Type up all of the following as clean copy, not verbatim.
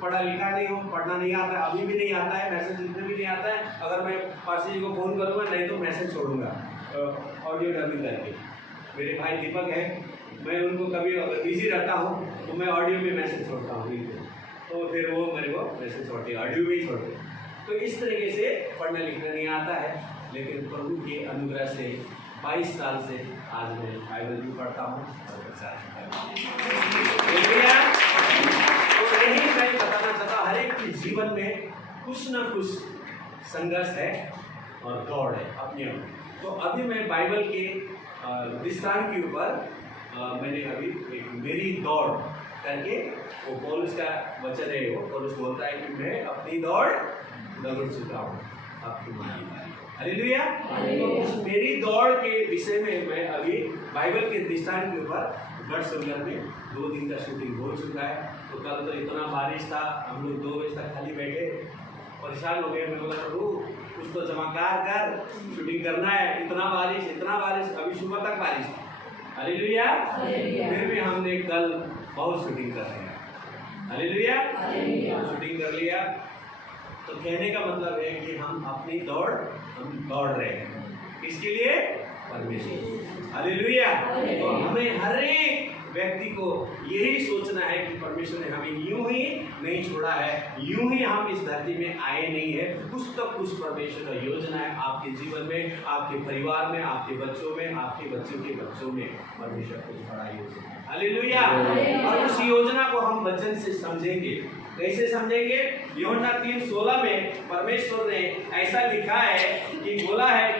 पढ़ा लिखा नहीं हूँ, पढ़ना नहीं आता, अभी भी नहीं आता है, मैसेज लिखने भी नहीं आता है। अगर मैं पासी जी को फ़ोन करूँगा नहीं तो मैसेज छोड़ूंगा ऑडियो डबिंग करके। मेरे भाई दीपक है, मैं उनको कभी अगर बिजी रहता हूँ तो मैं ऑडियो में मैसेज छोड़ता हूँ, तो फिर वो मेरे को मैसेज छोड़ते हैं, ऑडियो भी छोड़ते। तो इस तरीके से पढ़ना लिखना नहीं आता है, लेकिन प्रभु के अनुग्रह से 22 साल से आज मैं बाइबल भी पढ़ता हूँ और यही मैं बताना चाहता हूँ, हर एक के जीवन में कुछ ना कुछ संघर्ष है और दौड़ है अपने आप। तो अभी मैं बाइबल के दृष्टांत के ऊपर मैंने अभी एक मेरी दौड़ करके, वो पौलुस का वचन है, वो पौलुस बोलता है कि मैं अपनी दौड़ दौड़ चुका हूँ, आपकी मानी। हालेलुया। तो उस मेरी दौड़ के विषय में मैं अभी बाइबल के दृष्टांत के ऊपर गढ़ संगम में 2 दिन का शूटिंग हो चुका है। तो कल तो इतना बारिश था, हम लोग 2 बजे तक खाली बैठे, परेशान हो गए। मैं बोला प्रभु कुछ तो जमाकार कर, शूटिंग करना है, इतना बारिश, अभी सुबह तक बारिश था। हालेलुया। फिर भी हमने कल बहुत शूटिंग कर रहे हैं। हालेलुया। शूटिंग कर लिया। तो कहने का मतलब है कि हम अपनी दौड़ हम दौड़ रहे हैं, किसके लिए? परमेश्वर। हालेलुया। तो हमें हर एक व्यक्ति को यही सोचना है कि परमेश्वर ने हमें यूं ही नहीं छोड़ा है, यूं ही हम इस धरती में आए नहीं है। कुछ तो कुछ परमेश्वर का योजना है आपके जीवन में, आपके परिवार में, आपके बच्चों में, आपके बच्चों के बच्चों में। परमेश्वर कुछ बड़ा योजना है। हालेलुया। और उस योजना को हम वचन से समझेंगे। कैसे समझेंगे? यूहन्ना 3:16 में परमेश्वर ने ऐसा लिखा है कि बोला है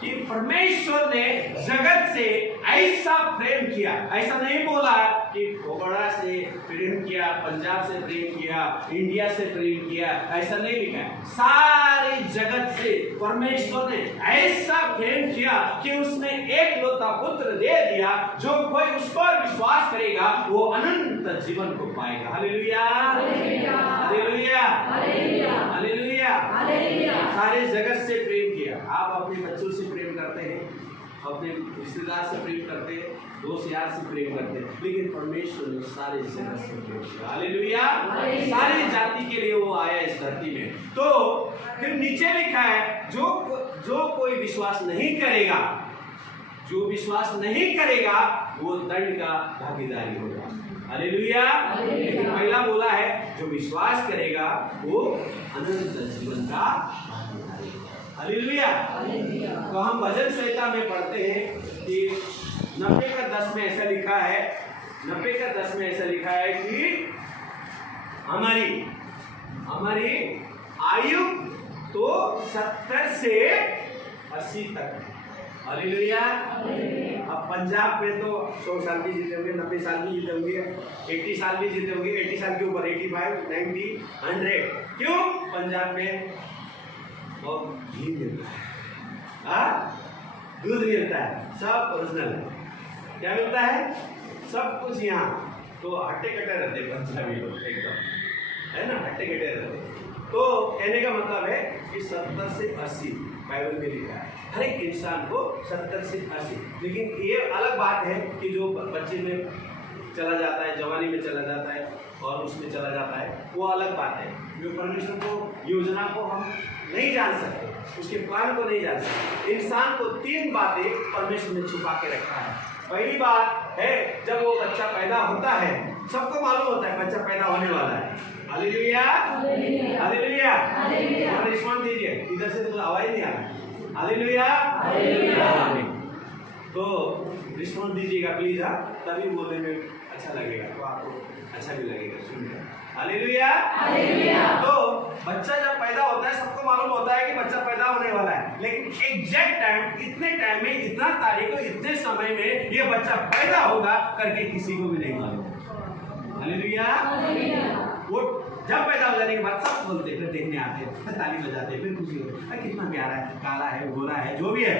कि परमेश्वर ने जगत से ऐसा प्रेम किया। ऐसा नहीं बोला कि भोगड़ा से प्रेम किया, पंजाब से प्रेम किया, इंडिया से प्रेम किया, ऐसा नहीं लिखा है। सारी जगत से परमेश्वर ने ऐसा प्रेम किया कि उसने एकलौता पुत्र दे दिया, जो कोई उस पर विश्वास करेगा वो अनंत जीवन को पाएगा। Hallelujah, hallelujah, hallelujah, hallelujah. सारे जगत से प्रेम किया। आप अपने बच्चों से प्रेम करते हैं, अपने रिश्तेदार से प्रेम करते हैं, दोस्त यार से प्रेम करते हैं, लेकिन परमेश्वर ने सारे जगत से प्रेम किया। हालेलुया। सारी जाति के लिए वो आया इस धरती में। तो फिर नीचे लिखा है जो कोई विश्वास नहीं करेगा, जो विश्वास नहीं करेगा वो दंड का भागीदारी होगा। हालेलुया। लेकिन पहला बोला है जो विश्वास करेगा वो अनंत जीवन का भागीदारी होगा। हालेलुया। तो हम भजन संहिता में पढ़ते हैं कि 90:10 में ऐसा लिखा है, 90:10 में ऐसा लिखा है कि हमारी आयु तो 70 से 80 तक है। हालेलुया। अब पंजाब में तो 100 साल भी जीते होंगे, 90 साल भी जीते होंगे, 80 साल भी जीते होंगे, 80 साल के ऊपर 85, 90, 100। क्यों? पंजाब में बहुत घी मिलता है, दूध मिलता है, सब ओरिजिनल है। क्या मिलता है? सब कुछ यहाँ। तो हट्टे कट्टे रहते पंजाबी लोग एकदम, है ना, हट्टे कट्टे रहते। तो कहने का मतलब है कि 70 से 80 बाइबल में लिखा है, हर एक इंसान को 70 से 80। लेकिन ये अलग बात है कि जो बच्चे में चला जाता है, जवानी में चला जाता है और उसमें चला जाता है, वो अलग बात है। जो परमेश्वर को योजना को हम नहीं जान सकते, उसके प्लान को नहीं जान सकते। इंसान को 3 बातें परमेश्वर ने छुपा के रखा है। पहली बात है जब वो बच्चा पैदा होता है, सबको मालूम होता है बच्चा पैदा होने वाला है। Hallelujah, hallelujah, hallelujah. रिस्पॉन्स दीजिए, इधर से तो आवाज नहीं आ रहा। Hallelujah, hallelujah. तो रिस्पॉन्स दीजिएगा प्लीज, तभी बोलने में अच्छा लगेगा, तो आपको अच्छा भी लगेगा सुनकर। Hallelujah, hallelujah. तो बच्चा जब पैदा होता है सबको मालूम होता है कि बच्चा पैदा होने वाला है, लेकिन एग्जैक्ट टाइम, इतने टाइम में, इतना तारीख को, इतने समय में ये बच्चा पैदा होगा करके किसी को भी नहीं मालूम। हालेलुया। वो जब पैदा हो जाने के बाद सब बोलते, फिर देखने आते, फिर ताली बजाते, फिर खुशी होती है, कितना प्यारा है, काला है, गोरा है, जो भी है।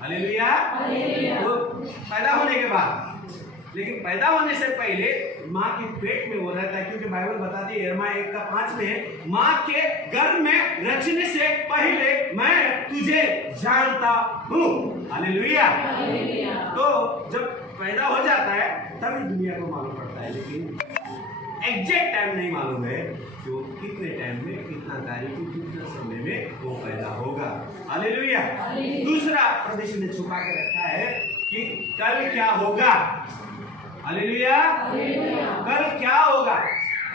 हालेलुया। वो पैदा होने के बाद, लेकिन पैदा होने से पहले माँ के पेट में वो रहता है, क्योंकि बाइबल बताती है यिर्मयाह 1:5 में, माँ के गर्भ में रचने से पहले मैं तुझे जानता हूँ। हालेलुया। तो जब पैदा हो जाता है तभी दुनिया को मालूम पड़ता है, लेकिन एग्जैक्ट टाइम नहीं मालूम है कि वो कितने टाइम में, कितना तारीख को, कितना समय में वो पैदा होगा। हालेलुया। दूसरा प्रदेश ने छुपा के रखा है कि कल क्या होगा। हालेलुया। कल क्या होगा।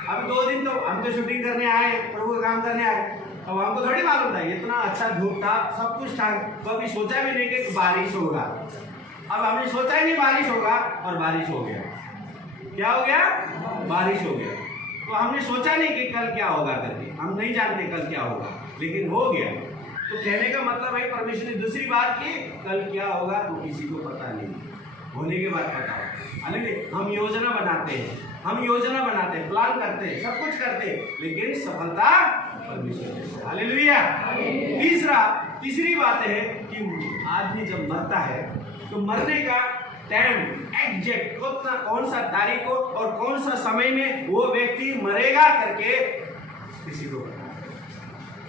अब 2 दिन तो हम तो शूटिंग करने आए, प्रभु का काम करने आए, अब हमको थोड़ी मालूम था, इतना अच्छा धूप था, सब कुछ था, कभी सोचा भी नहीं कि बारिश होगा। अब हमने सोचा ही नहीं बारिश होगा, और बारिश हो गया। क्या हो गया? बारिश हो गया। तो हमने सोचा नहीं कि कल क्या होगा करके, हम नहीं जानते कल क्या होगा, लेकिन हो गया। तो कहने का मतलब है परमेश्वर ने दूसरी बात की, कल क्या होगा तो किसी को पता नहीं, होने के बाद पता होगा। हम योजना बनाते हैं, प्लान करते हैं, सब कुछ करते हैं, लेकिन सफलता परमेश्वर से। हालेलुया। तीसरी बात है कि आदमी जब मरता है तो मरने का टाइम एग्जैक्ट कौन सा तारीख को और कौन सा समय में वो व्यक्ति मरेगा करके किसी को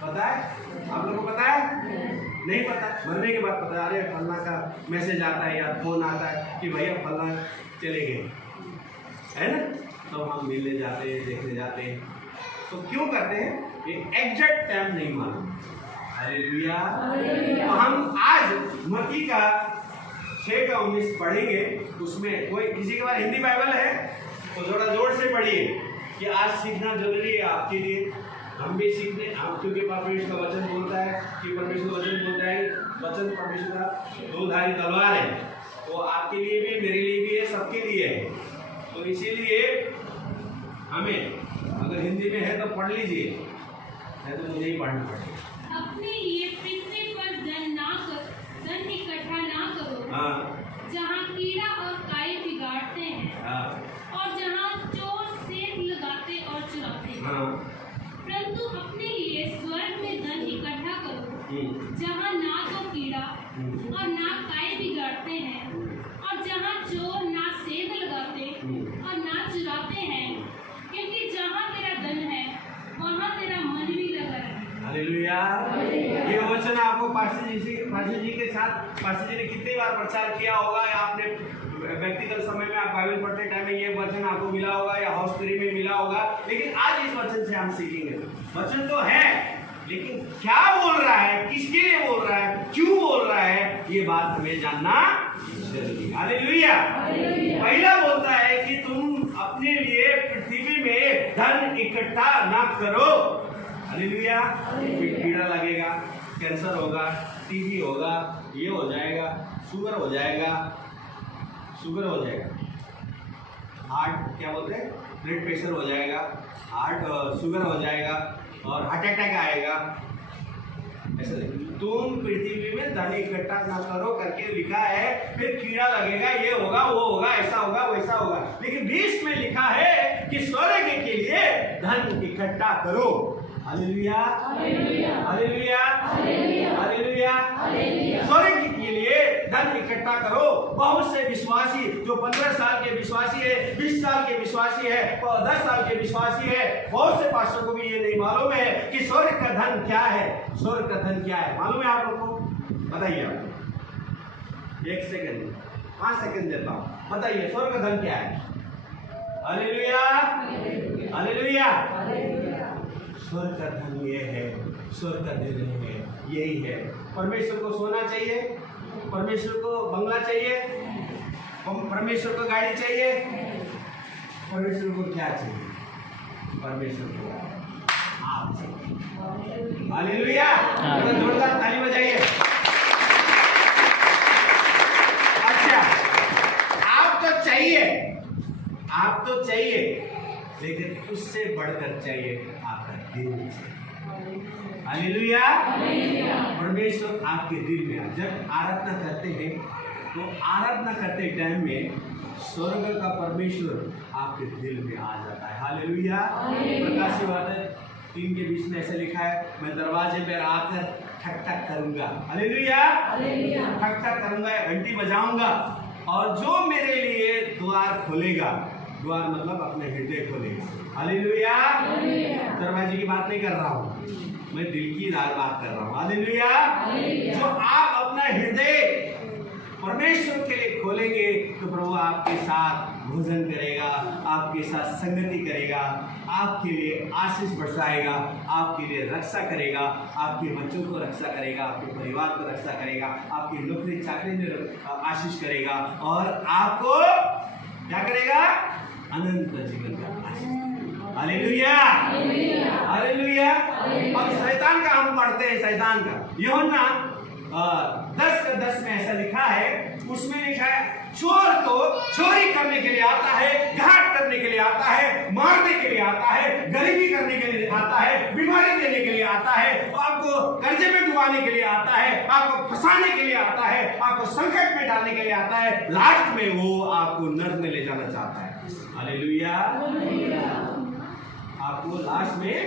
पता है? आप लोगों को पता है? नहीं पता। मरने के बाद पता, अरे फलना का मैसेज आता है या फोन आता है कि भैया फलना चले गए, है ना। तो हम मिलने जाते हैं, देखने जाते हैं। तो क्यों करते हैं? ये एग्जैक्ट टाइम नहीं मालूम। हालेलुया। तो हम आज मत्ती का 6:19 पढ़ेंगे। उसमें कोई किसी के पास हिंदी बाइबल है तो थोड़ा जोर से पढ़िए कि आज सीखना जरूरी है आपके लिए। हम भी सीखने, क्योंकि परमेश्वर का वचन बोलता है कि वचन परमेश्वर का 2-धारी तलवार है, वो आपके लिए भी, मेरे लिए भी है, सबके लिए है। तो इसीलिए हमें अगर हिंदी में है तो पढ़ लीजिए, नहीं तो मुझे ही पढ़ना पड़ेगा। अपने लिए पृथ्वी पर धन इकट्ठा ना करो, जहाँ कीड़ा और काई बिगाड़ते हैं, और जहाँ चोर सेंध लगाते और चुराते हैं। परंतु अपने लिए स्वर्ग में धन इकट्ठा करो, जहाँ ना तो कीड़ा और ना काई बिगाड़ते हैं, और जहाँ चोर ना सेंध लगाते और ना चुराते हैं, क्योंकि जहाँ तेरा धन है वहाँ तेरा मन भी लगा है। हालेलुया। ये वचन आपको पास्टर जी के साथ पास्टर जी ने कितनी बार प्रचार किया होगा, या आपने व्यक्तिगत समय में आप बाइबल पढ़ते टाइम में ये वचन आपको मिला होगा, या हाउस प्रेयर में मिला होगा। लेकिन आज इस वचन से हम सीखेंगे। वचन तो है, लेकिन क्या बोल रहा है, किसके लिए बोल रहा है, क्यों बोल रहा है, ये बात हमें जानना जरूरी है। हालेलुया। पहला बोलता है कि तुम अपने लिए पृथ्वी में धन इकट्ठा ना करो। हालेलुया। कीड़ा लगेगा, कैंसर होगा, टीबी होगा, ये हो जाएगा, शुगर हो जाएगा, हार्ट क्या बोलते हैं, ब्लड प्रेशर हो जाएगा, शुगर हो जाएगा, और हार्ट अटैक आएगा। ऐसा तुम पृथ्वी में धन इकट्ठा ना करो करके लिखा है, फिर कीड़ा लगेगा, ये होगा, वो होगा, ऐसा होगा, वैसा होगा। लेकिन 20 में लिखा है कि स्वर्ग के लिए धन इकट्ठा करो। हालेलुया। स्वर्ग के लिए धन इकट्ठा करो। बहुत से विश्वासी जो 15 साल के विश्वासी है, 20 साल के विश्वासी है, 10 साल के विश्वासी है, बहुत से पास्टर को भी ये नहीं मालूम है कि स्वर्ग का धन क्या है। स्वर्ग का धन क्या है मालूम है आप लोग को? बताइए आप। 1 सेकंड, 5 सेकंड देता हूँ, बताइए स्वर्ग का धन क्या है? हालेलुया। स्वर्ग का धन ये है, स्वर्ग का धन है, यही है। परमेश्वर को सोना चाहिए, परमेश्वर को बंगला चाहिए, परमेश्वर को गाड़ी चाहिए, परमेश्वर को क्या चाहिए? परमेश्वर को आप चाहिए। हालेलुया। जोरदार ताली बजाइए। अच्छा, आप तो चाहिए, लेकिन उससे बढ़कर चाहिए आपका दिल। हालेलुया। परमेश्वर आपके दिल में, जब आराधना करते हैं तो आराधना करते टाइम में स्वर्ग का परमेश्वर आपके दिल में आ जाता है। हालेलुया। प्रकाशित वाक्य 3 के 20 में ऐसे लिखा है, मैं दरवाजे पर आकर ठक ठक करूंगा। हालेलुया। ठक ठक करूंगा, घंटी बजाऊंगा, और जो मेरे लिए द्वार खोलेगा, द्वार मतलब अपने हृदय खोलेगा। हालेलुया। दरवाजे की बात नहीं कर रहा हूँ, मैं दिल की बात कर रहा हूँ। हालेलुया। जो आप अपना हृदय परमेश्वर के लिए खोलेंगे तो प्रभु आपके साथ भोजन करेगा, आपके साथ संगति करेगा, आपके लिए आशीष बरसाएगा, आपके लिए रक्षा करेगा, आपके बच्चों को रक्षा करेगा, आपके परिवार को रक्षा करेगा, आपकी नौकरी चाकरी में आशीष करेगा, और आपको क्या करेगा? अनंत जीवन का आशीष। हालेलुया। हालेलुया। अब शैतान का हम पढ़ते हैं, शैतान का यूहन्ना 10:10 में ऐसा लिखा है, उसमें लिखा है, चोर तो चोरी करने के लिए आता है, घात करने के लिए आता है, मारने के लिए आता है, गरीबी करने के लिए आता है, बीमारी देने के लिए आता है, आपको कर्जे में डुबाने के लिए आता है, आपको फंसाने के लिए आता है, आपको संकट में डालने के लिए आता है, लास्ट में वो आपको नर्क में ले जाना चाहता है। हालेलुया। आपको लास्ट में,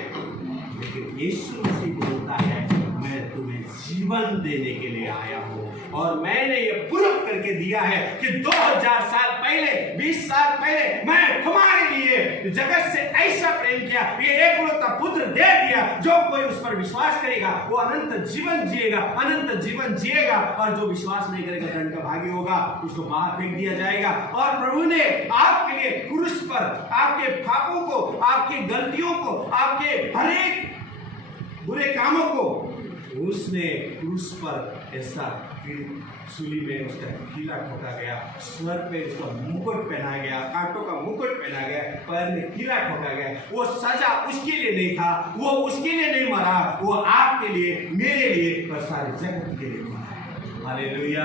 लेकिन यीशु मसीह बोलता है, मैं तुम्हें जीवन देने के लिए आया हूँ, और मैंने ये प्रूव करके दिया है कि 2000 साल पहले, 20 साल पहले मैं तुम्हारे लिए जगत से ऐसा प्रेम किया, ये एकलौता पुत्र दे दिया, जो कोई उस पर विश्वास करेगा वो अनंत जीवन जिएगा, अनंत जीवन जिएगा, और जो विश्वास नहीं करेगा दंड का भागी होगा, उसको बाहर फेंक दिया जाएगा। और प्रभु ने आपके लिए क्रूस पर आपके पापों को, आपकी गलतियों को, आपके हरेक बुरे कामों को उसने क्रूस पर ऐसा सूली में उसका कीला ठोका गया, स्वर पे उसका मुकुट पहना गया, कांटों का मुकुट पहना गया, पैर में कीला ठोका गया। वो सजा उसके लिए नहीं था, वो उसके लिए नहीं मरा, वो आपके लिए, मेरे लिए और सारे जगत के लिए मरा। हालेलुया।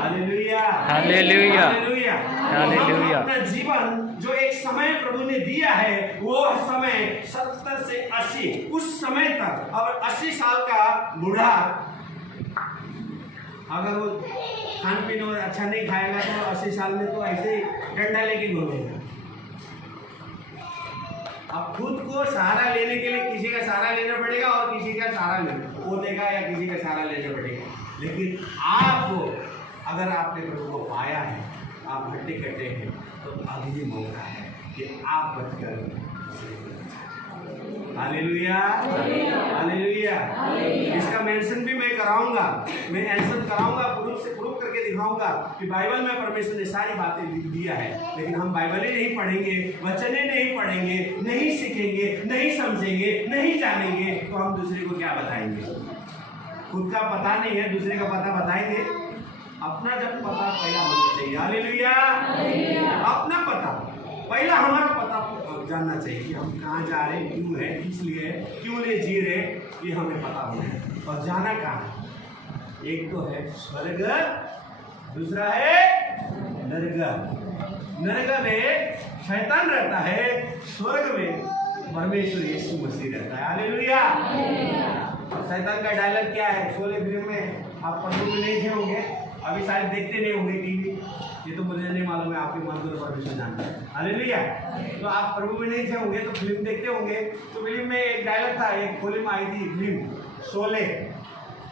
हालेलुया। हालेलुया। हालेलुया। अपना जीवन जो एक समय प्रभु ने दिया है, वो समय 70 से 80, उस समय तक, और 80 साल का बूढ़ा अगर वो खान पीन और अच्छा नहीं खाएगा तो 80 साल में तो ऐसे ही डंडा लेके घूमेगा। अब खुद को सहारा लेने के लिए किसी का सहारा लेना पड़ेगा, और किसी का सहारा वो देगा या किसी का सहारा लेना पड़ेगा। लेकिन आपको, अगर आपने प्रभु को पाया है, आप हट्टे कट्टे हैं, तो अभी मौका है कि आप बचकर। हालेलुया। हालेलुया। इसका मेंशन भी मैं कराऊंगा, मैं आंसर कराऊंगा, प्रूफ करके दिखाऊंगा कि बाइबल में परमेश्वर ने सारी बातें लिख दिया है। लेकिन हम बाइबल ही नहीं पढ़ेंगे, वचने नहीं पढ़ेंगे, नहीं सीखेंगे, नहीं समझेंगे, नहीं जानेंगे, तो हम दूसरे को क्या बताएंगे? खुद का पता नहीं है, दूसरे का पता बताएंगे? अपना जब पता पहला होना चाहिए। हालेलुया। अपना पता पहला, हमारा पता जानना चाहिए कि हम कहाँ जा रहे हैं, क्यों है, किस लिए, क्यों ले जी रहे, ये हमें पता होना है। और जाना कहाँ है? एक तो है स्वर्ग, दूसरा है नरक। नरक में शैतान रहता है, स्वर्ग में परमेश्वर यीशु मसीह रहता है। हालेलुया। शैतान का डायलॉग क्या है? शोले फिल्म में आप पढ़ने में नहीं थे होंगे, अभी शायद देखते नहीं होंगे टीवी, ये तो मुझे नहीं मालूम है, आपके मन को परमेश्वर जानता है। हालेलुया। तो आप प्रभु में नहीं थे होंगे तो फिल्म देखते होंगे, तो फिल्म में एक डायलॉग था, एक फिल्म आई थी फिल्म शोले,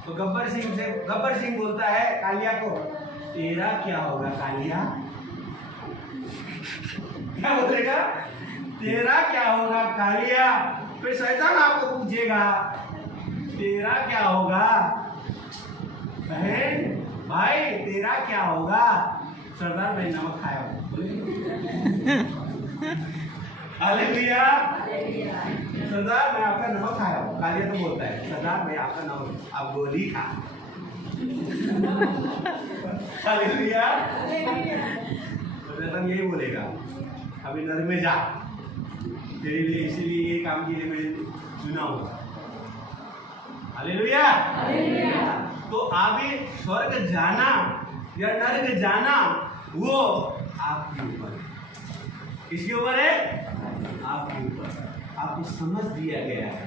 तो गब्बर सिंह बोलता है कालिया को, तेरा क्या होगा कालिया? क्या बोलेगा? तेरा क्या होगा कालिया? फिर शैतान आपको पूछेगा, तेरा क्या होगा? बहन भाई तेरा क्या होगा? सरदार मैं नमक खाया हूँ। हालेलुया। सरदार मैं आपका नमक खाया हूँ। कालिया तो बोलता है, सरदार मैं आपका नमक, आप गोली खा। हालेलुया। तो शैतान यही बोलेगा, अभी नरक में जा, तेरे लिए, इसीलिए ये काम के लिए मैं चुना हूँ। हालेलुया। तो आगे स्वर्ग जाना या नरक जाना वो आपके ऊपर है। किसके ऊपर है? आपके ऊपर। आपको समझ दिया गया है,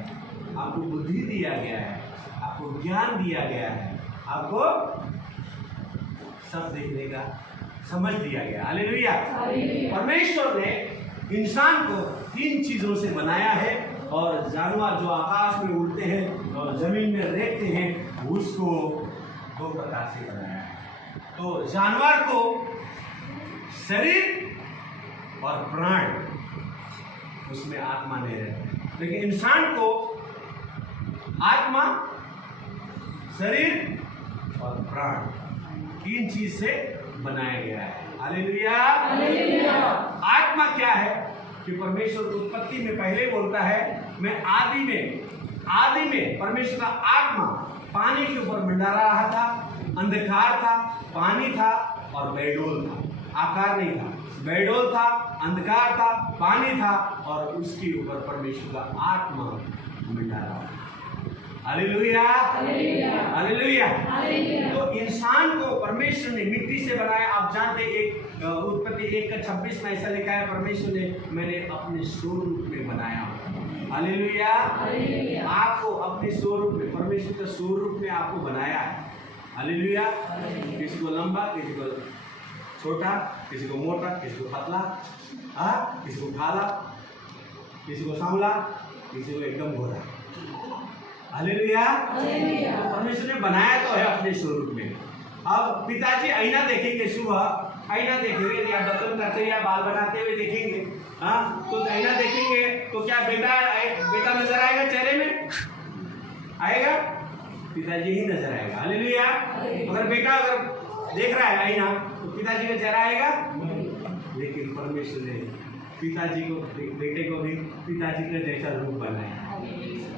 आपको बुद्धि दिया गया है, आपको ज्ञान दिया गया है, आपको सब देखने का, समझ दिया गया। हालेलुया। परमेश्वर ने इंसान को 3 चीजों से बनाया है, और जानवर जो आकाश में उड़ते हैं और जमीन में रहते हैं उसको 2 प्रकार से बनाया है। तो जानवर को शरीर और प्राण, उसमें आत्मा नहीं रहती, लेकिन इंसान को आत्मा, शरीर और प्राण 3 चीज से बनाया गया है। हालेलुया। आत्मा क्या है कि परमेश्वर उत्पत्ति में पहले बोलता है, मैं आदि में परमेश्वर का आत्मा पानी के ऊपर मंडरा रहा था, अंधकार था, पानी था और बैडोल था, आकार नहीं था, बैडोल था, अंधकार था, पानी था, और उसके ऊपर परमेश्वर का आत्मा मंडरा रहा था। हालेलुया। हालेलुया। तो इंसान को परमेश्वर ने मिट्टी से बनाया। आप जानते हैं, एक उत्पत्ति 1:26 में ऐसा लिखा है, परमेश्वर ने मैंने अपने स्वरूप में बनाया। हालेलुया। आपको अपने स्वरूप में, परमेश्वर के स्वरूप में आपको बनाया है। हालेलुया। किसी को लंबा, किसी को छोटा, किसी को मोटा, किसी को पतला, किसी को काला, किसी को सांवला, किसी को एकदम गोरा। हालेलुया। परमेश्वर ने बनाया तो है अपने स्वरूप में। अब पिताजी आईना देखेंगे, सुबह आईना देखेंगे, या बर्तन करते या बाल बनाते हुए देखेंगे, तो आईना देखेंगे तो क्या बेटा नजर आएगा चेहरे में? आएगा? पिताजी ही नजर आएगा। हालेलुया। अगर बेटा देख रहा है आईना तो पिताजी का चेहरा आएगा? लेकिन परमेश्वर ने पिताजी को, बेटे को भी पिताजी का जैसा रूप बनाया।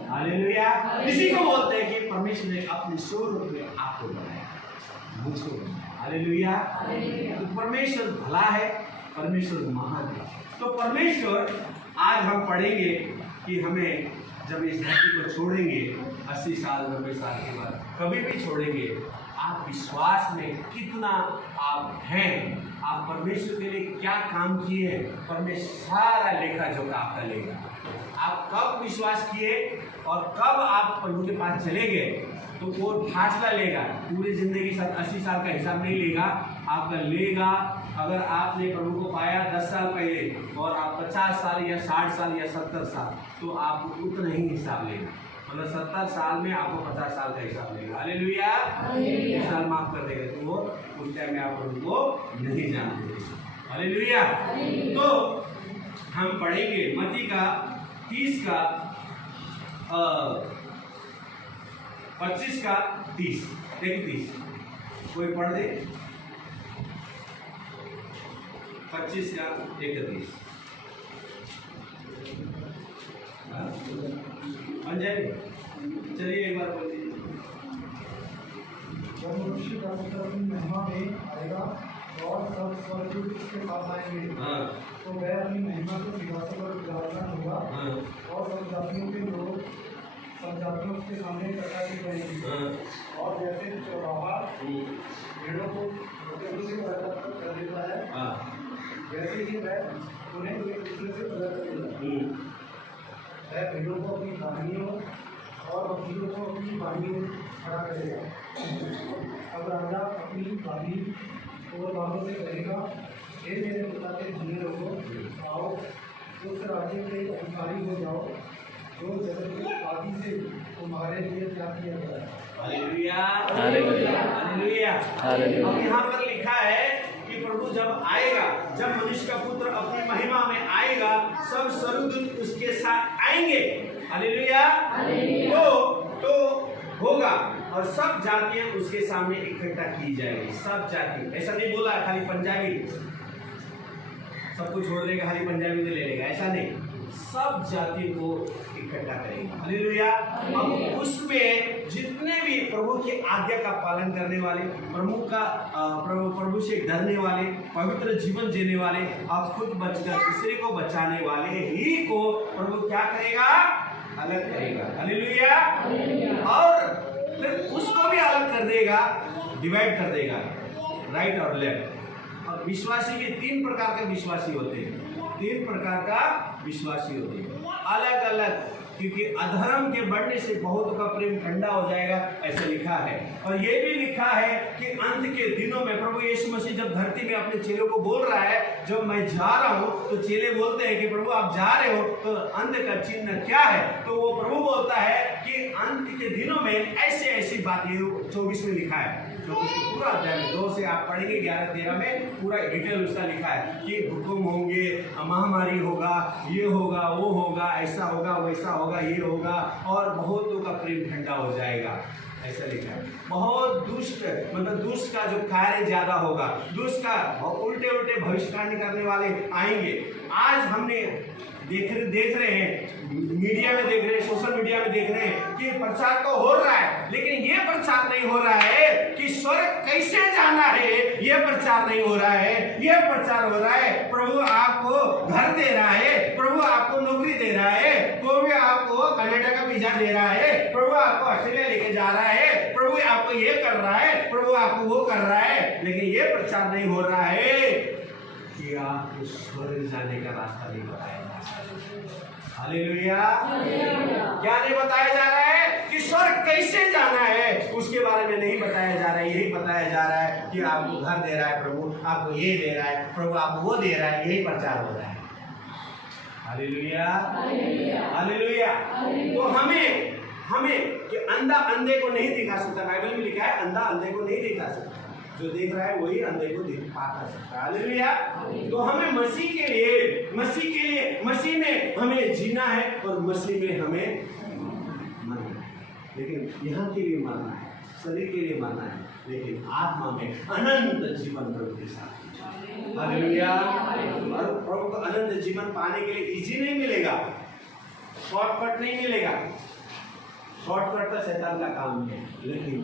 हालेलुया। इसी को बोलते हैं कि परमेश्वर ने अपने स्वरूप में आपको बनाया, मुझको बनाया। हालेलुया। तो परमेश्वर भला है, परमेश्वर महान है। तो परमेश्वर, आज हम पढ़ेंगे कि हमें जब इस धरती को छोड़ेंगे 80 साल 90 साल के बाद, कभी भी छोड़ेंगे, आप विश्वास में कितना आप हैं, आप परमेश्वर के लिए क्या काम किए हैं, परमेश्वर सारा लेखा जोखा आपका लेगा। आप कब विश्वास किए और कब आप प्रभु के पास चले गए, तो वो फासला लेगा। पूरी जिंदगी 80 साल का हिसाब नहीं लेगा, आपका लेगा। अगर आपने प्रभु को पाया 10 साल पहले और आप 50 साल या 60 साल या 70 साल, तो आपको उतना ही हिसाब लेगा। मतलब 70 साल में आपको 50 साल का हिसाब लेगा। हालेलुया। 1 साल माफ कर देगा, तो वो उस टाइम में आप प्रभु को नहीं जानते। हालेलुया। तो हम पढ़ेंगे मत्ती का 30 का 25 का 30, 31। कोई पढ़ दे 25 का 31। बन जाएगा? चलिए एक बार बोल दीजिए। जब मनुष्य का पुत्र अपनी महिमा में आएगा और सब स्वर्गदूत उसके पास आएंगे, तो वह अपनी महिमा के सिंहासन पर विराजमान होगा, और सब जातियों के लोग सब जातियों के सामने इकट्ठा की जाएंगे, और जैसे चौराहा भेड़ों को से अलग कर देता है, वैसे ही वह उन्हें एक दूसरे से अलग कर देगा। वह भेड़ों को अपनी कहानियों और वकीलों को अपनी बानियों खड़ा करेगा। अब राजा अपनी बानी और बालों से कहेगा, हे मेरे पिता के धन्य लोगों, आओ उस राज्य के अधिकारी हो जाओ जो जगत के आदि से तुम्हारे लिए त्याग किया गया है। हालेलुया। हालेलुया। हालेलुया। अब यहाँ पर लिखा है कि प्रभु जब आएगा, जब मनुष्य का पुत्र अपनी महिमा में आएगा, सब स्वर्गदूत उसके साथ आएंगे। हालेलुया। तो होगा, और सब जातियां उसके सामने इकट्ठा की जाएगी। सब जाति, ऐसा नहीं बोला खाली पंजाबी सब कुछ छोड़ देगा, खाली पंजाबी में ले लेगा, ऐसा नहीं, सब जाति को इकट्ठा करेगा। हालेलुया। अब उसमें जितने भी प्रभु की आज्ञा का पालन करने वाले, प्रभु से डरने वाले, पवित्र जीवन जीने वाले, आप खुद बचकर दूसरे को बचाने वाले ही को प्रभु क्या करेगा? अलग करेगा। हालेलुया। और फिर उसको भी अलग कर देगा, डिवाइड कर देगा, राइट और लेफ्ट। और विश्वासी भी 3 प्रकार के विश्वासी होते हैं, 3 प्रकार का विश्वासी होते हैं। अलग अलग क्योंकि अधर्म के बढ़ने से बहुतों का प्रेम ठंडा हो जाएगा, ऐसा लिखा है। और ये भी लिखा है कि अंत के दिनों में प्रभु यीशु मसीह जब धरती में अपने चेलों को बोल रहा है, जब मैं जा रहा हूँ, तो चेले बोलते हैं कि प्रभु आप जा रहे हो तो अंत का चिन्ह क्या है? तो वो प्रभु बोलता है कि अंत के दिनों में ऐसे ऐसी बातें 24 में लिखा है, जो उसको पूरा अध्याय में 2 से आप पढ़ेंगे 11-13 में पूरा डिटेल उसका लिखा है कि हुक्म होंगे, महामारी होगा, ये होगा, वो होगा, ऐसा होगा, वैसा होगा, ये होगा, और बहुतों का प्रेम ठंडा हो जाएगा, ऐसा लिखा है। बहुत दुष्ट, मतलब दुष्ट का जो कार्य ज्यादा होगा, दुष्ट का उल्टे उल्टे भविष्यवाणी करने वाले आएंगे। आज हमने देख रहे हैं, मीडिया में देख रहे हैं, सोशल मीडिया में देख रहे हैं कि प्रचार तो हो रहा है, लेकिन ये प्रचार नहीं हो रहा है कि स्वर्ग कैसे जाना है, ये प्रचार नहीं हो रहा है। ये प्रचार हो रहा है प्रभु आपको घर दे रहा है, प्रभु आपको नौकरी दे रहा है, प्रभु आपको कनाडा का वीजा दे रहा है, प्रभु आपको ऑस्ट्रेलिया लेके जा रहा है, प्रभु आपको ये कर रहा है, प्रभु आपको वो कर रहा है, लेकिन ये प्रचार नहीं हो रहा है कि आपको स्वर्ग जाने का रास्ता नहीं बताया जा रहा। हालेलुया। क्या नहीं बताया जा रहा है कि स्वर्ग कैसे जाना है, उसके बारे में नहीं बताया जा रहा है। यही बताया जा रहा है कि आपको घर दे रहा है प्रभु, आपको ये दे रहा है प्रभु, आपको वो दे रहा है, यही प्रचार हो रहा है। Hallelujah, hallelujah. तो हमें कि अंधा अंधे को नहीं दिखा सकता, बाइबल में लिखा है अंधा अंधे को नहीं दिखा सकता, जो देख रहा है वही अंधे को देख पाता सकता है। हालेलुया। तो हमें मसीह में हमें जीना है और मसीह में हमें मरना है। लेकिन यहाँ के लिए मरना है, शरीर के लिए मरना है, लेकिन आत्मा में अनंत जीवन प्रभु के साथ। हालेलुया। और प्रभु को अनंत जीवन पाने के लिए इजी नहीं मिलेगा, शॉर्टकट नहीं मिलेगा। शॉर्टकट तो शैतान का काम है, लेकिन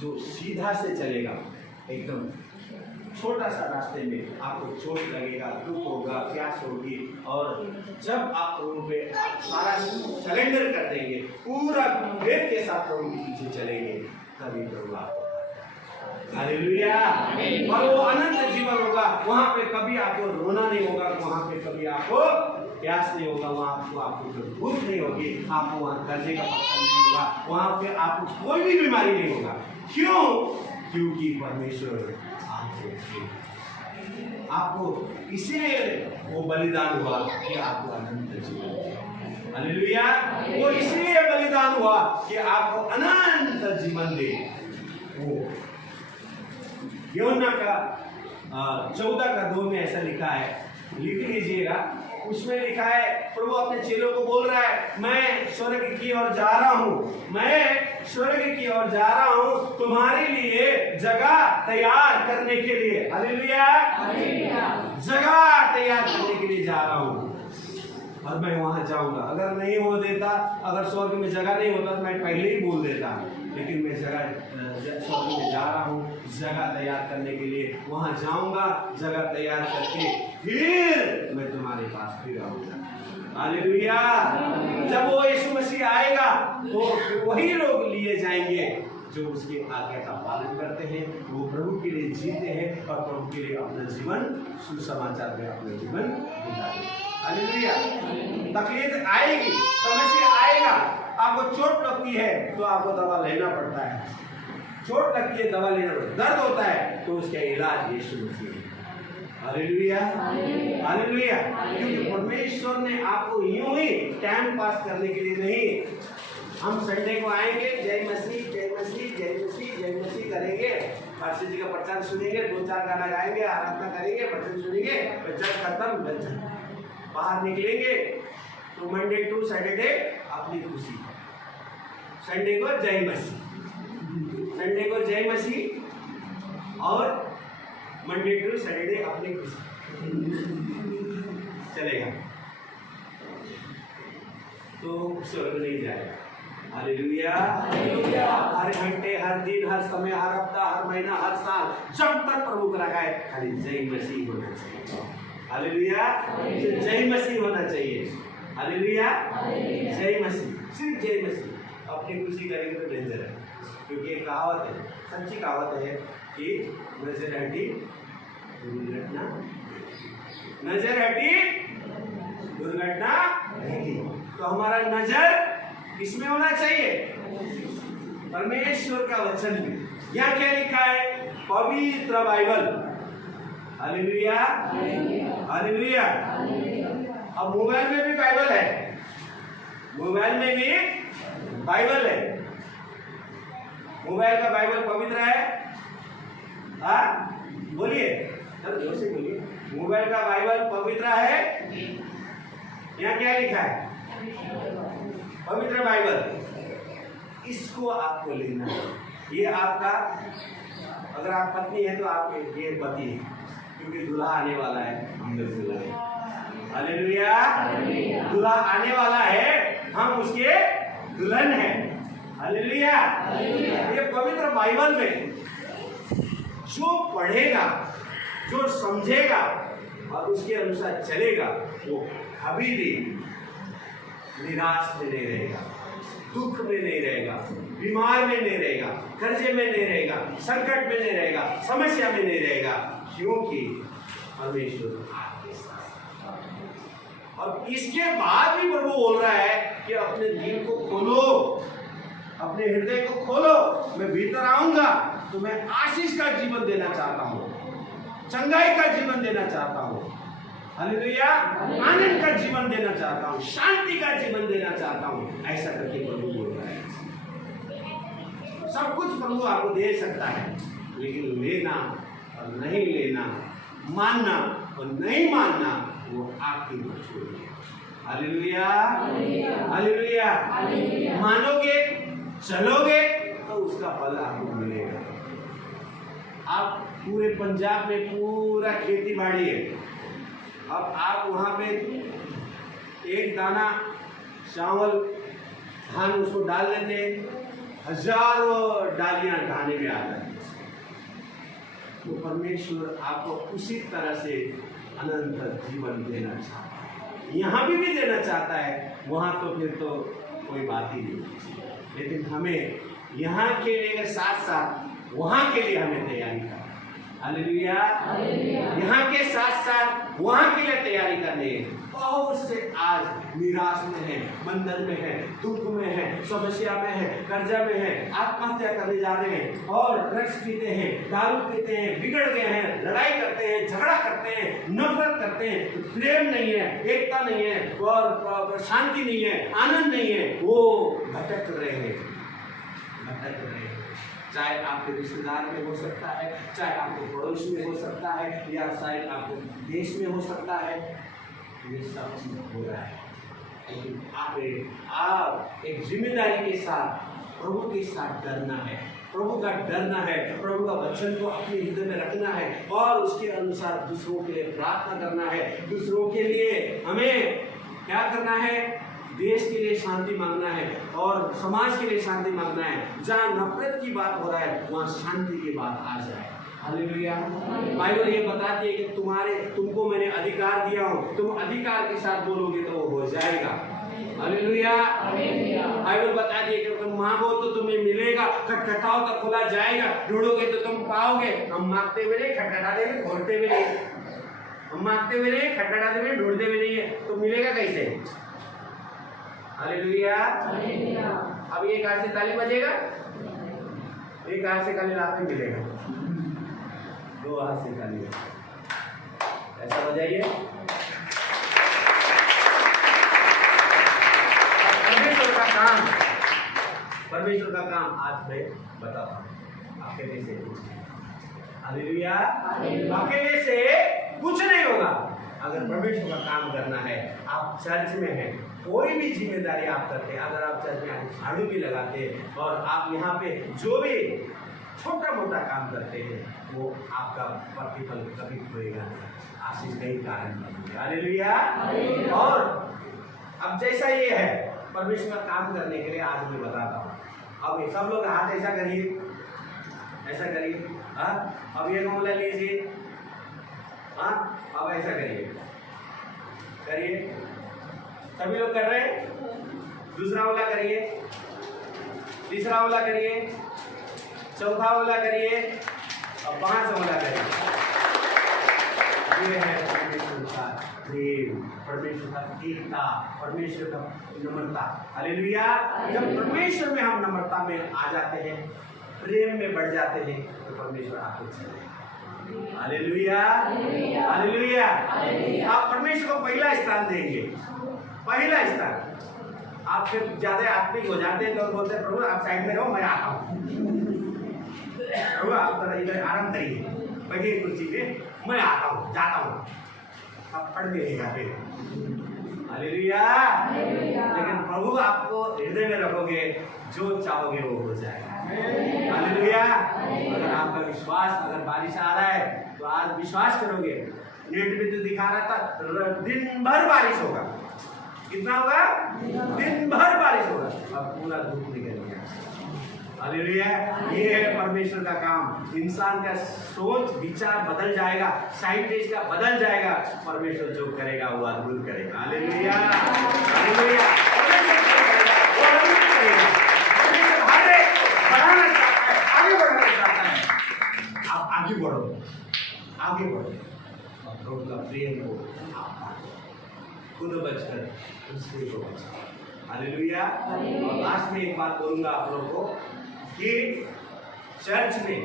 जो सीधा से चलेगा, एकदम छोटा सा रास्ते में आपको चोट लगेगा, दुख होगा, प्यास होगी, और जब आप प्रभु पे सारा सरेंडर कर देंगे, पूरा वेद के साथ प्रभु के पीछे चलेंगे, तभी प्रभु आपको, हालेलुया, और वो अनंत जीवन होगा। वहां पे कभी आपको रोना नहीं होगा, वहां पे कभी आपको प्यास नहीं होगा, वहां आपको भूख नहीं होगी, आपको वहां कर्जे का पत्थर नहीं होगा, वहां पे आपको कोई भी बीमारी नहीं होगा। क्यों? क्योंकि परमेश्वर आपको इसलिए वो बलिदान हुआ कि आपको अनंत जीवन। हालेलुया। वो इसलिए बलिदान हुआ कि आपको अनंत जीवन दे। वो यूहन्ना का 14:2 में ऐसा लिखा है, लिख लीजिएगा। उसमें लिखा है, प्रभु अपने चेलों को बोल रहा है, मैं स्वर्ग की ओर जा रहा हूँ, मैं स्वर्ग की ओर जा रहा हूँ तुम्हारे लिए जगह तैयार करने के लिए। हालेलुया। जगह तैयार करने के लिए जा रहा हूँ, और मैं वहां जाऊंगा। अगर नहीं हो देता, अगर स्वर्ग में जगह नहीं होता तो मैं पहले ही बोल देता, लेकिन मैं स्वर्ग में जा रहा हूँ जगह तैयार करने के लिए। वहां जाऊंगा, जगह तैयार करके फिर मैं तुम्हारे पास फिर आऊंगा। हालेलुया। जब वो यीशु मसीह आएगा तो वही लोग लिए जाएंगे जो उसकी आज्ञा का पालन करते हैं, वो प्रभु के लिए जीते हैं और प्रभु के लिए अपना जीवन सुसमाचार में अपना जीवन बिताते हैं। हालेलुया। तकलीफ आएगी, समस्या आएगा, आपको चोट लगती है तो आपको दवा लेना पड़ता है, चोट लगती है दवा लेना पड़ता है, दर्द होता है तो उसका इलाज यीशु मसीह है। Hallelujah, hallelujah. क्योंकि परमेश्वर ने आपको यूं ही टाइम पास करने के लिए नहीं, हम संडे को आएंगे, जय मसीह जय मसीह जय मसीह जय मसीह करेंगे, पास्टर जी का प्रचार सुनेंगे, 2-4 गाना गाएंगे, आराधना करेंगे, भजन सुनेंगे, प्रचार खत्म, बाहर निकलेंगे। तो मंडे टू सैटरडे अपनी खुशी, संडे को जय मसीह, संडे को जय मसीह, और मंडे टू सैटरडे अपनी खुशी चलेगा, तो स्वर्ग नहीं जाएगा। हालेलुया। हर घंटे, हर दिन, हर समय, हर हफ्ता, हर महीना, हर साल, जब तक प्रभु को रखा है, खाली जय मसीह होना चाहिए। हालेलुया। जय मसीह होना चाहिए। हालेलुया। जय मसीह, सिर्फ जय मसीह। अपनी खुशी करेंगे तो डेंजर है, क्योंकि एक कहावत है, सच्ची कहावत है कि नजर हटी दुर्घटना, नजर हटी दुर्घटना नहीं। तो हमारा नजर किसमें होना चाहिए? परमेश्वर का वचन में। यहाँ क्या लिखा है? पवित्र बाइबल। Hallelujah, hallelujah. अब मोबाइल में भी बाइबल है, मोबाइल में भी बाइबल है। मोबाइल का बाइबल पवित्र है? हाँ, बोलिए, चलो जोर से बोलिए। मोबाइल का बाइबल पवित्र है? यहाँ क्या लिखा है? पवित्र बाइबल। इसको आपको लेना है। ये आपका, अगर आप पत्नी है तो आप ये पति है, क्योंकि दूल्हा आने वाला है। हम लोग दूल्हा, हालेलुया, दूल्हा आने वाला है, हम उसके दुल्हन हैं। हालेलुया। ये पवित्र बाइबल में जो पढ़ेगा, जो समझेगा और उसके अनुसार चलेगा, वो कभी भी निराश में नहीं रहेगा, दुख में नहीं रहेगा, बीमार में नहीं रहेगा, कर्जे में नहीं रहेगा, संकट में नहीं रहेगा, समस्या में नहीं रहेगा, क्योंकि परमेश्वर आपके साथ। और इसके बाद भी प्रभु बोल रहा है कि अपने दिल को खोलो, अपने हृदय को खोलो, मैं भीतर आऊंगा तो मैं आशीष का जीवन देना चाहता हूँ, चंगाई का जीवन देना चाहता हूँ, हालेलुया, आनंद का जीवन देना चाहता हूँ, शांति का जीवन देना चाहता हूँ। ऐसा करके प्रभु बोल रहा है। सब कुछ प्रभु आपको दे सकता है, लेकिन लेना और नहीं लेना, मानना और नहीं मानना, वो आपकी मर्जी है। Hallelujah, hallelujah. मानोगे, चलोगे तो उसका फल आपको मिलेगा। आप पूरे पंजाब में पूरा खेती बाड़ी है, अब आप वहाँ पे एक दाना चावल धान उसको डाल देते, हजारों डालियां खाने में आता है। तो परमेश्वर आपको उसी तरह से अनंत जीवन देना चाहता है। यहाँ भी देना चाहता है, वहाँ तो फिर तो कोई बात ही नहीं। लेकिन हमें यहाँ के लिए साथ साथ वहाँ के लिए हमें तैयारी करना। हालेलुया, यहाँ के साथ साथ वहाँ के लिए तैयारी करनी है। बहुत से आज निराश में है, बंधन में है, दुख में है, समस्या में है, कर्जा में है, आत्महत्या करने जा रहे हैं और ड्रग्स पीते हैं, दारू पीते हैं, बिगड़ गए हैं, लड़ाई करते हैं, झगड़ा करते हैं, नफरत करते हैं, प्रेम नहीं है, एकता नहीं है और शांति नहीं है, आनंद नहीं है, वो भटक रहे हैं, भटक रहे हैं। चाहे आपके रिश्तेदार में हो सकता है, चाहे आपके पड़ोस में हो सकता है, या शायद आपके देश में हो सकता है। ये सब चीज हो रहा है, लेकिन आप एक जिम्मेदारी के साथ प्रभु के साथ डरना है, प्रभु का डरना है, प्रभु का वचन को अपने हृदय में रखना है और उसके अनुसार दूसरों के लिए प्रार्थना करना है। दूसरों के लिए हमें क्या करना है? देश के लिए शांति मांगना है और समाज के लिए शांति मांगना है। जहाँ नफरत की बात हो रहा है, वहाँ शांति की बात आ जाए। हालेलुया। बाइबल ये बताती है कि तुमको मैंने अधिकार दिया हूँ, तुम अधिकार के साथ बोलोगे तो वो हो जाएगा। हालेलुया। बाइबल बताती है कि तुम मांगो तो तुम्हें मिलेगा, खटखटाओ तो खुला जाएगा, ढूंढोगे तो तुम पाओगे। हम मांगते हुए नहीं, खटखटाते हुए, ढूंढते हुए नहीं। हम मांगते हुए नहीं, खटखटाते हुए, ढूंढते हुए नहीं है, तो मिलेगा कैसे? हालेलुया। अब एक हाथ से ताली बजेगा, एक हाथ से खाली रात में मिलेगा, दो हाथ से ताली ऐसा बजाइए। परमेश्वर का काम आज मैं बताता हूँ। अकेले से हालेलुया, अकेले से कुछ नहीं होगा। अगर परमेश्वर का काम करना है, आप चर्च में हैं, कोई भी जिम्मेदारी आप करते हैं, अगर आप चर्च में झाड़ू भी लगाते हैं और आप यहाँ पे जो भी छोटा मोटा काम करते हैं, वो आपका प्रतिफल कभी खोएगा, आशीष का ही कारण बनेगा। हालेलुया। और अब जैसा ये है परमेश्वर का काम करने के लिए आज मैं बताता हूँ। अब सब लोग हाथ ऐसा करिए, ऐसा करिए। हाँ, अब ये मामला लीजिए। हाँ, अब ऐसा करिए, करिए। सभी लोग कर रहे हैं। दूसरा वाला करिए, तीसरा वाला करिए, चौथा वाला करिए और 5 वाला करिए। ये है परमेश्वर का प्रेम, परमेश्वर का एकता, परमेश्वर का नम्रता। हालेलुया। जब परमेश्वर में हम नम्रता में आ जाते हैं, प्रेम में बढ़ जाते हैं, तो परमेश्वर आपको चलेगा। Hallelujah, hallelujah. आप परमेश्वर को पहला स्थान देंगे, पहला स्थान। आप फिर ज्यादा आत्मिक हो जाते हैं तो बोलते हैं प्रभु आप साइड में रहो, मैं आता हूँ। प्रभु आप तरह इधर आराम करिए, बैठिए कुर्सी पे, मैं आता हूँ, जाता हूँ। आप पढ़ देगा फिर। हालेलुया। लेकिन प्रभु आपको हृदय में रखोगे, जो चाहोगे वो हो जाएगा। हालेलुया। अगर आपका विश्वास, अगर बारिश आ रहा है तो आज विश्वास करोगे। नेट में तो दिखा रहा था दिन भर बारिश होगा। कितना होगा? दिन भर बारिश होगा। अब पूरा धूप निकल गया। हालेलुया। ये है परमेश्वर का काम। इंसान का सोच विचार बदल जाएगा, साइंटिस्ट का बदल जाएगा। परमेश्वर जो करेगा वो अद्भुत करेगा। Hallelujah, hallelujah. वो अद्भुत करेगा। परमेश्वर हर एक बढ़ाना चाहता है, आगे बढ़ाना चाहता है। आप आगे बढ़ो, आगे बढ़ो। और प्रभु का प्रेम को आप पाओ, खुद बचकर दूसरे को बचाओ। हालेलुया। और लास्ट में एक बात बोलूंगा आप लोगों को कि चर्च में,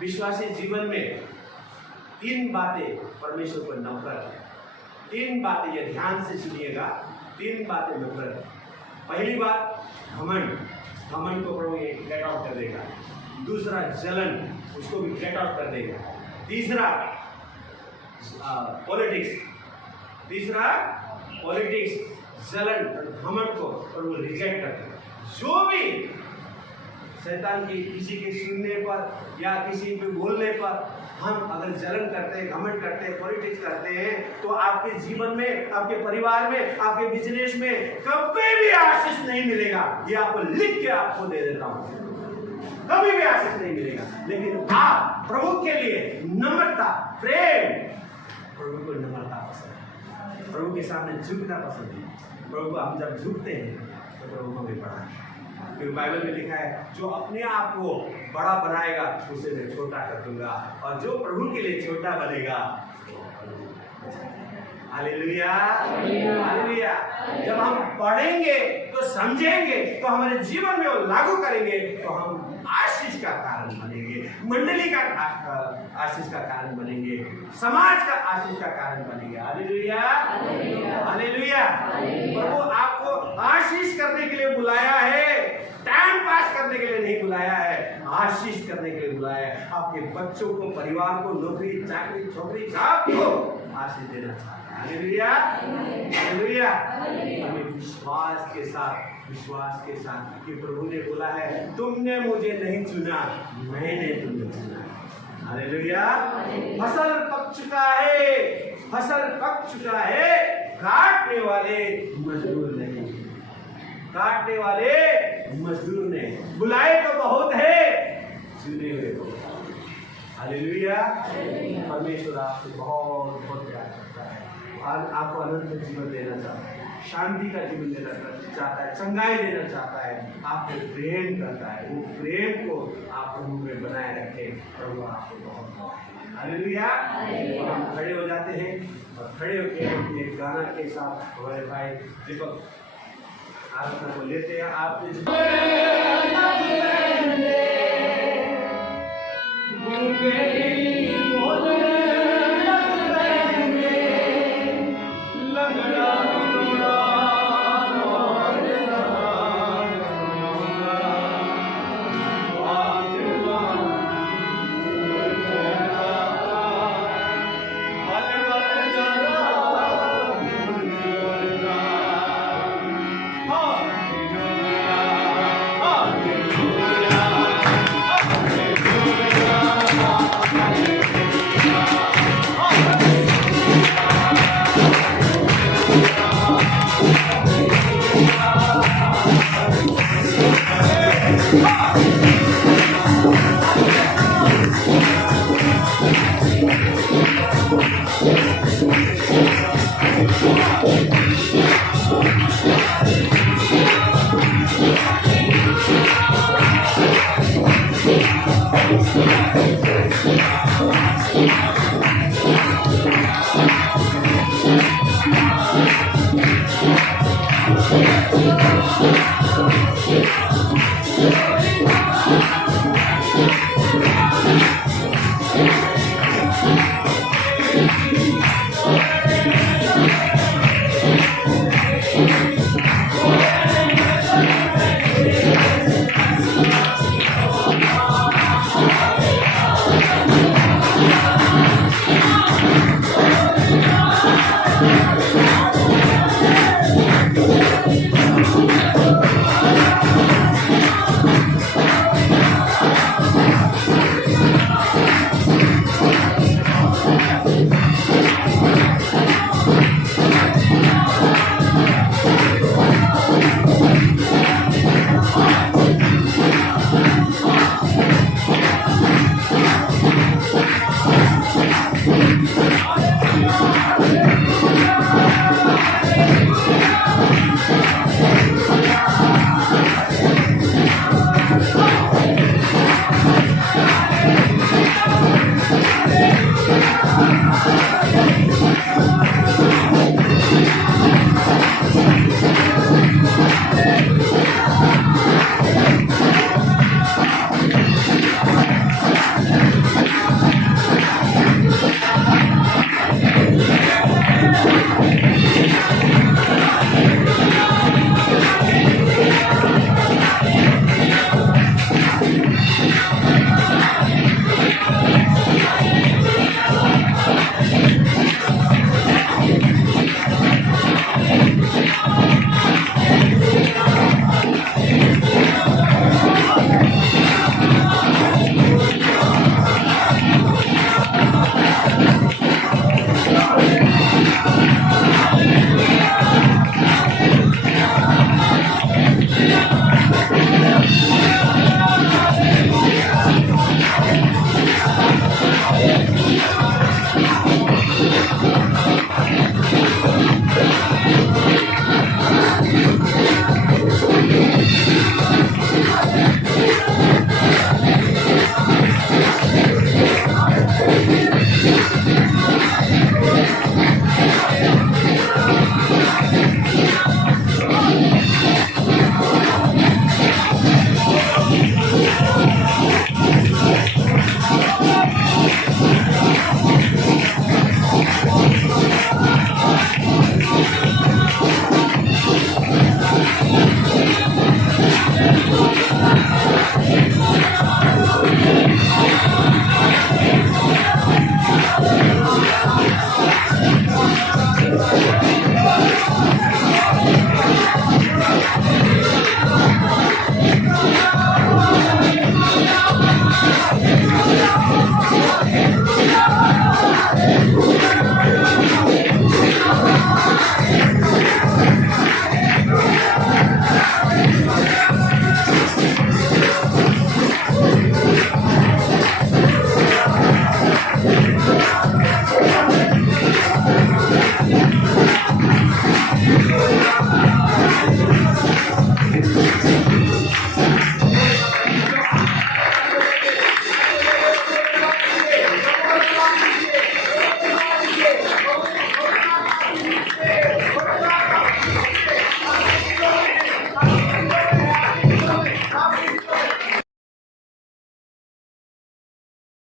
विश्वासी जीवन में 3 बातें परमेश्वर को नफरत है। 3 बातें, ये ध्यान से सुनिएगा। 3 बातें नफरत है। पहली बात घमंड, घमंड को प्रभु गेट आउट कर देगा। दूसरा जलन, उसको भी गेट आउट कर देगा। तीसरा पॉलिटिक्स, जलन घमंड को प्रभु रिजेक्ट कर देगा। जो भी शैतान की किसी के सुनने पर या किसी पे बोलने पर हम अगर जलन करते हैं, घमंड करते हैं, पॉलिटिक्स करते हैं, तो आपके जीवन में, आपके परिवार में, आपके बिजनेस में कभी भी आशीष नहीं मिलेगा। ये आपको लिख के आपको दे देता हूँ, कभी भी आशीष नहीं मिलेगा। लेकिन आप प्रभु के लिए नम्रता, प्रेम, प्रभु को नम्रता पसंद है, प्रभु के सामने झुकना पसंद है। प्रभु को हम जब झुकते हैं तो प्रभु को भी बढ़ाएगा। फिर बाइबल में लिखा है, जो अपने आप को बड़ा बनाएगा उसे मैं छोटा कर दूंगा, और जो प्रभु के लिए छोटा बनेगा। Hallelujah, hallelujah. जब हम पढ़ेंगे तो समझेंगे तो हमारे जीवन में वो लागू करेंगे तो हम आशीष का कारण बनेंगे, मंडली का आशीष का कारण बनेंगे, समाज का आशीष का कारण बनेंगे। Hallelujah, hallelujah. प्रभु आपको आशीष करने के लिए बुलाया है, टाइम पास करने के लिए नहीं बुलाया है, आशीष करने के लिए बुलाया है। आपके बच्चों को, परिवार को, नौकरी चाकरी छोकरी सबको आशीष देना चाहता है। Hallelujah, hallelujah. हमें विश्वास के साथ कि प्रभु ने बोला है, तुमने मुझे नहीं चुना, मैंने तुम्हें चुना। हालेलुया। फसल पक चुका है, काटने वाले मजदूर नहीं, बुलाए तो बहुत है, चुने हुए को। हालेलुया। परमेश्वर आपसे बहुत बहुत प्यार करता है, और आपको अनंत जीवन देना चाहता है, शांति का जीवन देना चाहता है, चंगाई देना चाहता है, आपको प्रेम करता है। वो प्रेम को आप प्रभु में बनाए रखें, प्रभु आपको बहुत। हालेलुया। हम खड़े हो जाते हैं, और खड़े होकर एक गाना के साथ हमारे भाई दीपक आराधना को लेते हैं। आपने